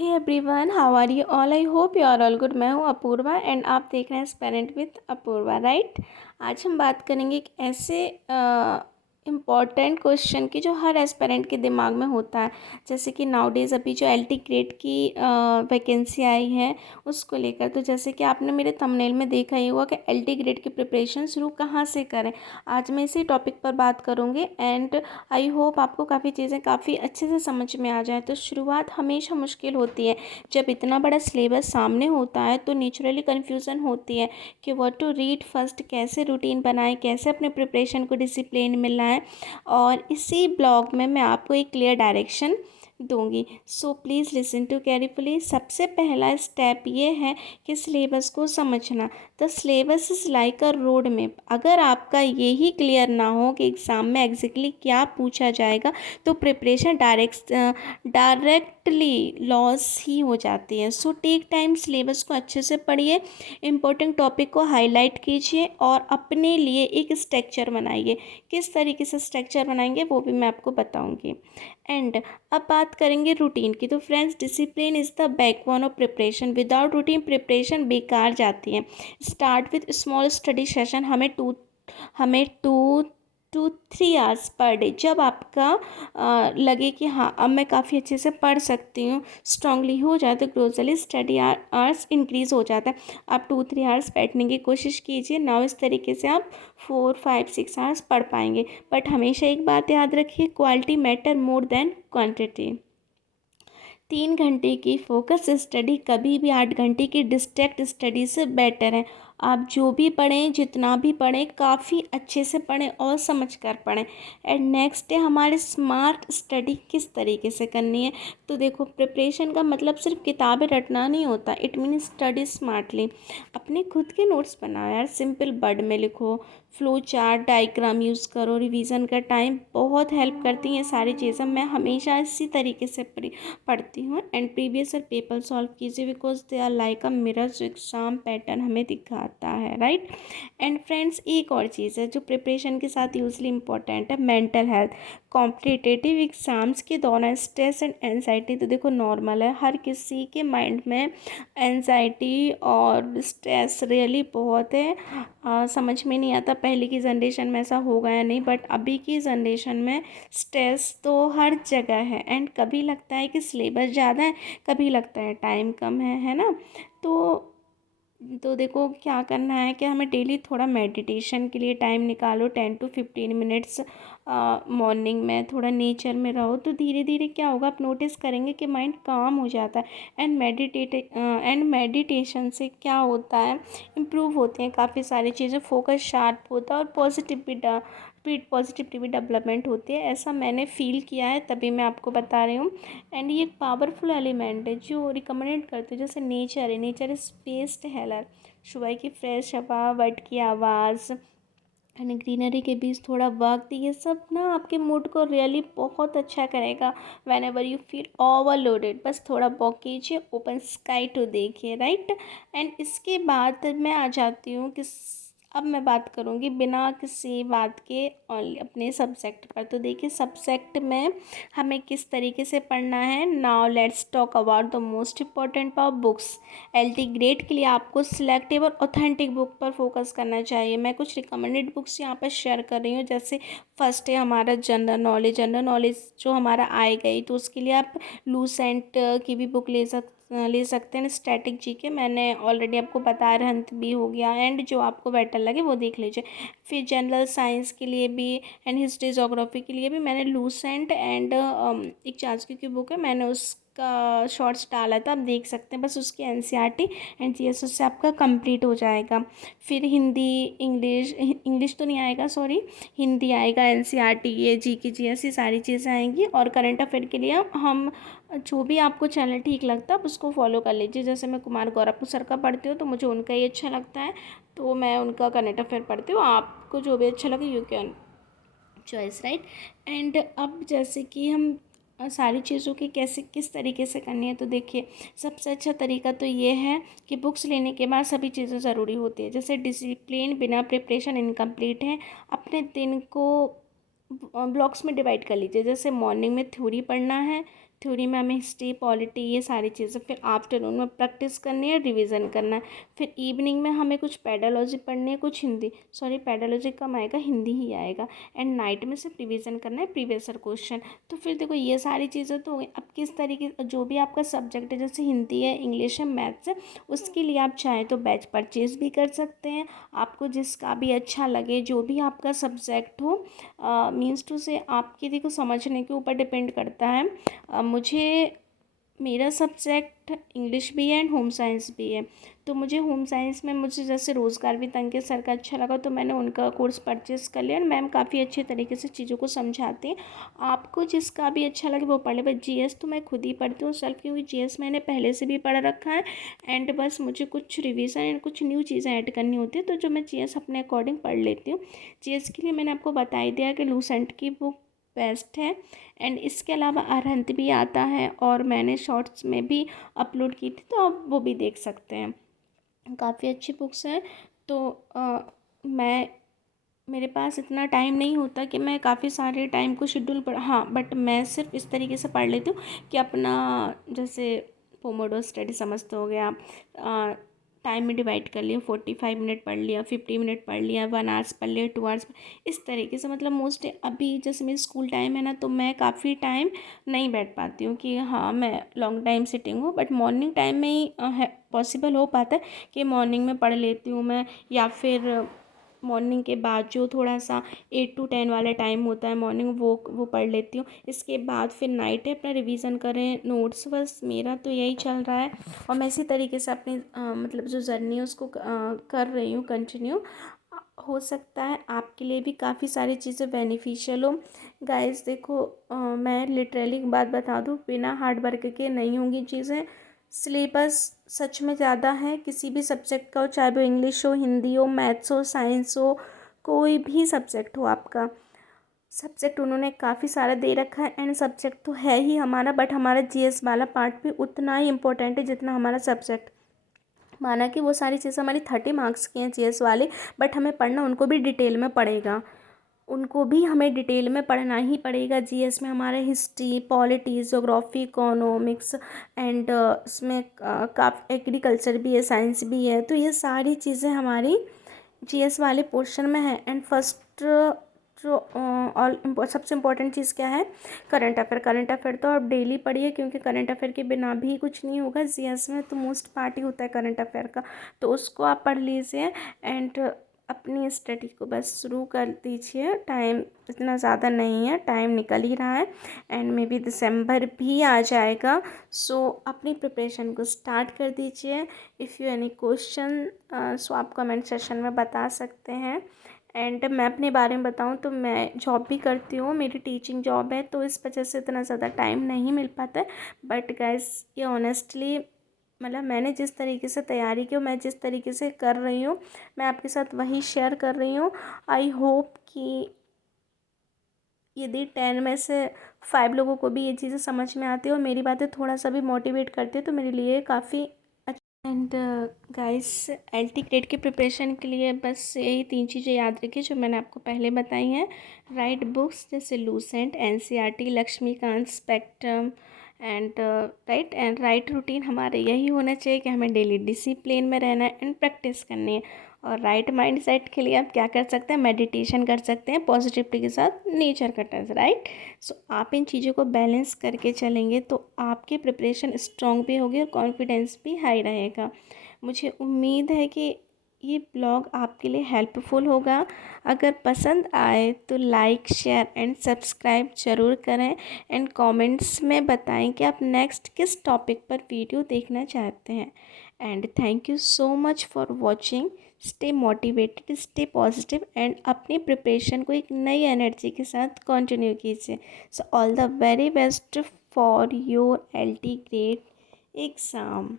Hey everyone, how are you all? I hope you are all good. मैं हूँ Apoorva and आप देख रहे हैं पेरेंट विथ अपूर्वा, राइट। आज हम बात करेंगे एक ऐसे इम्पॉर्टेंट क्वेश्चन की जो हर एस्पेरेंट के दिमाग में होता है। जैसे कि नाउडेज अभी जो एलटी ग्रेड की वैकेंसी आई है उसको लेकर। तो जैसे कि आपने मेरे थंबनेल में देखा ही होगा कि एलटी ग्रेड की प्रिपरेशन शुरू कहाँ से करें। आज मैं इसी टॉपिक पर बात करूँगी एंड आई होप आपको काफ़ी चीज़ें काफ़ी अच्छे से समझ में आ जाए। तो शुरुआत हमेशा मुश्किल होती है। जब इतना बड़ा सिलेबस सामने होता है तो नेचुरली कन्फ्यूज़न होती है कि व्हाट टू रीड फर्स्ट, कैसे रूटीन बनाएं, कैसे अपने प्रिपरेशन को डिसिप्लिन में लाएं। और इसी ब्लॉग में मैं आपको एक क्लियर डायरेक्शन दूंगी। So please listen to carefully. सबसे पहला स्टेप ये है कि सिलेबस को समझना। The syllabus is like a road map. अगर आपका यही क्लियर ना हो कि एग्ज़ाम में एग्जैक्टली क्या पूछा जाएगा तो प्रिपरेशन डायरेक्टली लॉस ही हो जाती है। सो टेक टाइम, सिलेबस को अच्छे से पढ़िए, इंपॉर्टेंट टॉपिक को हाईलाइट कीजिए और अपने लिए एक स्ट्रक्चर बनाइए। किस तरीके से स्ट्रक्चर बनाएंगे वो भी मैं आपको बताऊंगी। एंड अब बात करेंगे रूटीन की। तो friends, discipline is the backbone of preparation. Without routine preparation बेकार जाती है। Start with small study session. हमें 2-3 आवर्स पर डे। जब आपका लगे कि हाँ अब मैं काफ़ी अच्छे से पढ़ सकती हूँ, स्ट्रांगली हो जाए, तो ग्रोजली स्टडी आवर्स इंक्रीज़ हो जाता है। आप 2-3 आवर्स बैठने की कोशिश कीजिए। नाउ इस तरीके से आप 4-5-6 आवर्स पढ़ पाएंगे। बट हमेशा एक बात याद रखिए, quality matter more than quantity. 3 घंटे की फोकस स्टडी कभी भी 8 घंटे की डिस्ट्रैक्ट स्टडी से बेटर है। आप जो भी पढ़ें, जितना भी पढ़ें, काफ़ी अच्छे से पढ़ें और समझ कर पढ़ें। एंड नेक्स्ट डे हमारे स्मार्ट स्टडी किस तरीके से करनी है। तो देखो, प्रिपरेशन का मतलब सिर्फ किताबें रटना नहीं होता। It means study smartly. अपने खुद के नोट्स बनाओ यार, सिंपल वर्ड में लिखो, फ्लो चार्ट, डायग्राम यूज़ करो। रिवीजन का टाइम बहुत हेल्प करती हैं ये सारी चीज़ें। मैं हमेशा इसी तरीके से पढ़ती हूँ। And previous year paper solve कीजिए, because they are like a mirror, जो एग्जाम पैटर्न हमें दिखाता है, राइट। एंड फ्रेंड्स, एक और चीज़ है जो प्रिपरेशन के साथ यूजली इंपॉर्टेंट है, मेंटल हेल्थ। कॉम्पिटिटिव एग्ज़ाम्स के दौरान स्ट्रेस एंड एनजाइटी तो देखो नॉर्मल है। हर किसी के माइंड में एनजाइटी और स्ट्रेस रियली बहुत है। समझ में नहीं आता पहले की जनरेशन में ऐसा होगा या नहीं, बट अभी की जनरेशन में स्ट्रेस तो हर जगह है। एंड कभी लगता है कि सिलेबस ज़्यादा है, कभी लगता है टाइम कम है ना। तो देखो क्या करना है कि हमें डेली थोड़ा मेडिटेशन के लिए टाइम निकालो, 10 to 15 मिनट्स मॉर्निंग में। थोड़ा नेचर में रहो तो धीरे धीरे क्या होगा, आप नोटिस करेंगे कि माइंड काम हो जाता है। एंड मेडिटेशन से क्या होता है, इम्प्रूव होते हैं काफ़ी सारी चीज़ें, फोकस शार्प होता है और पॉजिटिविटी डेवलपमेंट होती है। ऐसा मैंने फील किया है, तभी मैं आपको बता रही हूँ। एंड ये एक पावरफुल एलिमेंट है जो रिकमेंड करते हैं। जैसे नेचर है, नेचर इज बेस्ट हेलर। सुबह की फ्रेश हवा, बर्ड की आवाज़ एंड ग्रीनरी के बीच थोड़ा वक्त, ये सब ना आपके मूड को रियली बहुत अच्छा करेगा। When ever you feel overloaded, बस थोड़ा वॉक कीजिए, ओपन स्काई टू देखिए, राइट। एंड इसके बाद मैं आ जाती हूँ कि अब मैं बात करूँगी बिना किसी बात के अपने सब्जेक्ट पर। तो देखिए, सब्जेक्ट में हमें किस तरीके से पढ़ना है। Now let's talk about the most important of books. LT grade के लिए आपको सिलेक्टिव और ऑथेंटिक बुक पर फोकस करना चाहिए। मैं कुछ रिकमेंडेड बुक्स यहाँ पर शेयर कर रही हूँ। जैसे फर्स्ट है हमारा जनरल नॉलेज। जनरल नॉलेज जो हमारा आएगा ही, तो उसके लिए आप लूसेंट की भी बुक ले सकते हैं। स्टैटिक जीके मैंने ऑलरेडी आपको बताया, रहंत भी हो गया। एंड जो आपको बेटर लगे वो देख लीजिए। फिर जनरल साइंस के लिए भी एंड हिस्ट्री जोग्राफी के लिए भी मैंने लूसेंट एंड एक चाणक्य की बुक है, मैंने उसका शॉर्ट्स डाला था, आप देख सकते हैं। बस उसकी एनसीईआरटी एंड जीएस उससे आपका कंप्लीट हो जाएगा। फिर हिंदी, इंग्लिश तो नहीं आएगा, सॉरी, हिंदी आएगा, एनसीईआरटी, ये जीके जीएस, ये सारी चीज़ें आएंगी। और करंट अफेयर के लिए हम जो भी आपको चैनल ठीक लगता है आप उसको फॉलो कर लीजिए। जैसे मैं कुमार गौरव सर का पढ़ती हूँ तो मुझे उनका ही अच्छा लगता है, तो मैं उनका करंट अफेयर पढ़ती हूँ। आपको जो भी अच्छा लगे you can choice, right. And अब जैसे कि हम सारी चीज़ों की कैसे किस तरीके से करनी है, तो देखिए, सबसे अच्छा तरीका तो ये है कि बुक्स लेने के बाद सभी चीज़ें ज़रूरी होती है। जैसे डिसिप्लिन बिना प्रिपरेशन इनकम्प्लीट है। अपने दिन को ब्लॉक्स में डिवाइड कर लीजिए। जैसे मॉर्निंग में थ्योरी पढ़ना है, थ्योरी में हमें हिस्ट्री, पॉलिटी, ये सारी चीज़ें। फिर आफ्टरनून में प्रैक्टिस करनी है, रिवीजन करना है। फिर इवनिंग में हमें कुछ पेडालॉजी पढ़नी है, कुछ हिंदी, सॉरी पेडालॉजी कम आएगा, हिंदी ही आएगा। एंड नाइट में सिर्फ रिवीजन करना है प्रीवियस ईयर क्वेश्चन। तो फिर देखो ये सारी चीज़ें तो हो गई। अब किस तरीके जो भी आपका सब्जेक्ट है, जैसे हिंदी है, इंग्लिश है, मैथ्स है, उसके लिए आप चाहें तो बैच परचेज भी कर सकते हैं। आपको जिसका भी अच्छा लगे, जो भी आपका सब्जेक्ट हो, मीन्स टू से आपकी देखो समझने के ऊपर डिपेंड करता है। मुझे मेरा सब्जेक्ट इंग्लिश भी है एंड होम साइंस भी है। तो मुझे होम साइंस में मुझे जैसे रोज़गार भी तंके सर का अच्छा लगा, तो मैंने उनका कोर्स परचेस कर लिया। और मैम काफ़ी अच्छे तरीके से चीज़ों को समझाते हैं। आपको जिसका भी अच्छा लगे वो पढ़ ले। बस जीएस तो मैं खुद ही पढ़ती हूँ सेल्फ, क्योंकि जीएस मैंने पहले से भी पढ़ रखा है। एंड बस मुझे कुछ रिवीजन एंड कुछ न्यू चीज़ें ऐड करनी होती है, तो जो मैं जीएस अपने अकॉर्डिंग पढ़ लेती हूँ। जीएस के लिए मैंने आपको बता ही दिया कि लूसेंट की बुक बेस्ट है। एंड इसके अलावा अरहंत भी आता है, और मैंने शॉर्ट्स में भी अपलोड की थी, तो आप वो भी देख सकते हैं। काफ़ी अच्छी बुक्स हैं। तो मैं मेरे पास इतना टाइम नहीं होता कि मैं काफ़ी सारे टाइम को शेड्यूल पर, हाँ बट मैं सिर्फ इस तरीके से पढ़ लेती हूँ कि अपना जैसे पोमोडो स्टडी समझते हो गया, टाइम में डिवाइड कर लिया, 45 मिनट पढ़ लिया, 50 मिनट पढ़ लिया, 1 आवर्स पढ़ लिया, 2 आवर्स, इस तरीके से। मतलब मोस्ट अभी जैसे मेरी स्कूल टाइम है ना, तो मैं काफ़ी टाइम नहीं बैठ पाती हूँ कि हाँ मैं लॉन्ग टाइम सिटिंग हूँ। बट मॉर्निंग टाइम में ही है पॉसिबल हो पाता है कि मॉर्निंग में पढ़ लेती हूँ मैं, या फिर मॉर्निंग के बाद जो थोड़ा सा 8 to 10 वाला टाइम होता है मॉर्निंग, वो पढ़ लेती हूँ। इसके बाद फिर नाइट है अपना रिवीजन करें नोट्स, बस मेरा तो यही चल रहा है। और मैं इसी तरीके से अपनी मतलब जो जर्नी है उसको कर रही हूँ कंटिन्यू। हो सकता है आपके लिए भी काफ़ी सारी चीज़ें बेनिफिशियल हो। गाइस देखो, मैं लिटरली एक बात बता दूँ, बिना हार्ड वर्क के नहीं होंगी चीज़ें। सिलेबस सच में ज़्यादा है किसी भी सब्जेक्ट का हो, चाहे वो इंग्लिश हो, हिंदी हो, मैथ्स हो, साइंस हो, कोई भी सब्जेक्ट हो आपका। सब्जेक्ट उन्होंने काफ़ी सारा दे रखा है। एंड सब्जेक्ट तो है ही हमारा, बट हमारा जीएस वाला पार्ट भी उतना ही इम्पोर्टेंट है जितना हमारा सब्जेक्ट। माना कि वो सारी चीज़ें हमारी 30 मार्क्स की हैं जीएस वाले, बट हमें पढ़ना उनको भी डिटेल में पड़ेगा। उनको भी हमें डिटेल में पढ़ना ही पड़ेगा। जीएस में हमारा history, polity, geography, economics, and इसमें काफ़ी एग्रीकल्चर भी है, साइंस भी है। तो ये सारी चीज़ें हमारी जीएस वाले पोर्शन में है। एंड फर्स्ट जो सबसे इम्पोर्टेंट चीज़ क्या है, करंट अफेयर। करंट अफेयर तो आप डेली पढ़िए, क्योंकि करंट अफेयर के बिना भी कुछ नहीं होगा। जीएस में तो मोस्ट पार्ट ही होता है करंट अफेयर का, तो उसको आप पढ़ लीजिए। एंड अपनी स्टडी को बस शुरू कर दीजिए। टाइम इतना ज़्यादा नहीं है, टाइम निकल ही रहा है। एंड मे बी दिसंबर भी आ जाएगा। सो अपनी प्रिपरेशन को स्टार्ट कर दीजिए। If you any question so आप कमेंट सेशन में बता सकते हैं। एंड मैं अपने बारे में बताऊं तो मैं जॉब भी करती हूँ, मेरी टीचिंग जॉब है, तो इस वजह से इतना ज़्यादा टाइम नहीं मिल पाता है। बट गाइस ये ऑनेस्टली, मतलब मैंने जिस तरीके से तैयारी की, मैं जिस तरीके से कर रही हूँ, मैं आपके साथ वही शेयर कर रही हूँ। आई होप कि यदि 10 में से 5 लोगों को भी ये चीज़ें समझ में आती है और मेरी बातें थोड़ा सा भी मोटिवेट करती है, तो मेरे लिए काफ़ी। एंड गाइस एलटी ग्रेड की प्रिपरेशन के लिए बस यही 3 चीज़ें याद रखिए जो मैंने आपको पहले बताई हैं। राइट बुक्स जैसे Lucent, NCERT, Laxmikanth, Spectrum, and right routine हमारे यही होना चाहिए कि हमें डेली डिसिप्लिन में रहना है एंड प्रैक्टिस करनी है। और राइट माइंड सेट के लिए आप क्या कर सकते हैं, मेडिटेशन कर सकते हैं पॉजिटिविटी के साथ, नेचर का टच, राइट। सो आप इन चीज़ों को बैलेंस करके चलेंगे तो आपकी प्रिपरेशन स्ट्रॉन्ग भी होगी और कॉन्फिडेंस भी हाई रहेगा। मुझे उम्मीद है कि ये ब्लॉग आपके लिए हेल्पफुल होगा। अगर पसंद आए तो लाइक, शेयर एंड सब्सक्राइब ज़रूर करें। एंड कमेंट्स में बताएं कि आप नेक्स्ट किस टॉपिक पर वीडियो देखना चाहते हैं। And thank you so much for watching. Stay motivated, stay positive and अपनी प्रिपरेशन को एक नई एनर्जी के साथ कंटिन्यू कीजिए। So all the very best for your LT grade exam.